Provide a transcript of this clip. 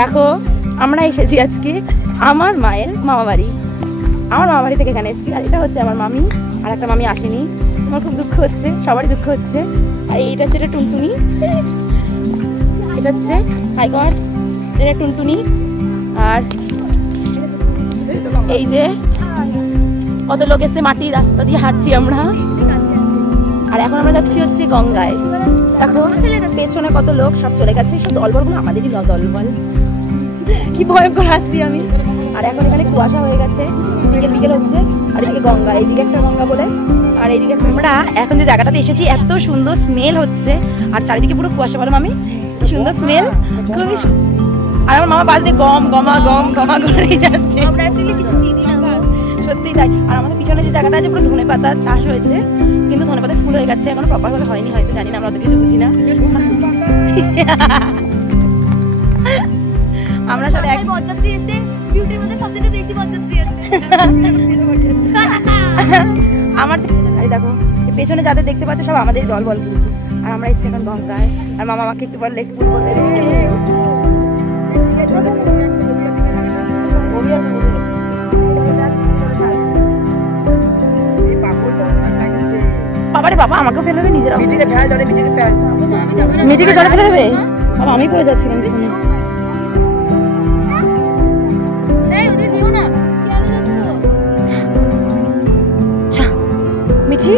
দেখো আমরা এসেছি আজকে আমার মায়ের মামা বাড়ি। আমার মামা বাড়ি থেকে এখানে এসেছি। আর এটা হচ্ছে আমার মামি, আর একটা মামি আসেনি। আমার খুব দুঃখ হচ্ছে, সবারই দুঃখ হচ্ছে। আর এইটা হচ্ছে এটা টুনটুনি, এটা হচ্ছে হাই গড, এটা টুনটুনি। আর এই যে কত লোক এসে মাটির রাস্তা দিয়ে হাঁটছি আমরা। আর এখন আমরা যাচ্ছি হচ্ছে গঙ্গায়। দেখো পেছনে কত লোক, সব চলে গেছে। সব দলবলগুলো আমাদেরই দলবল। কি ভয়ঙ্কর হাসছি আমি। আর এখন এখানে কুয়াশা হয়ে গেছে, বিকেল বিকেল হচ্ছে। আর এদিকে গঙ্গা, এইদিকে একটা গঙ্গা বলে, আর এইদিকে আমরা এখন যে জায়গাটাতে এসেছি এত সুন্দর স্মেল হচ্ছে। আর চারিদিকে পুরো কুয়াশা, বলো মামি কি সুন্দর স্মেল, খুবই। আর আমার মামা বাস দিয়ে গম গমা গম গমা করে যাচ্ছে, সত্যি তাই। আর আমাদের পিছনে যে জায়গাটা আছে পুরো ধনে পাতা চাষ হয়েছে, কিন্তু ধনে পাতা ফুল হয়ে গেছে, এখনো প্রপার ভাবে হয়নি, হয়তো জানি না, আমরা অত কিছু বুঝি না। আমরা সব এক আমার দেখো পেছনে যাদের দেখতে পাচ্ছ সব আমাদের দল বল কিন্তু। আর আমরা এসেছি এখন গঙ্গায়। আর মামা আমাকে একটু পর লেখপুর বলবে বাবারে বাবা, আমাকে ফেলে দেবে নিজেরা, মিটিকে জলে ফেলে দেবে। বাবা আমি পড়ে যাচ্ছিলাম এখানে। মিঠি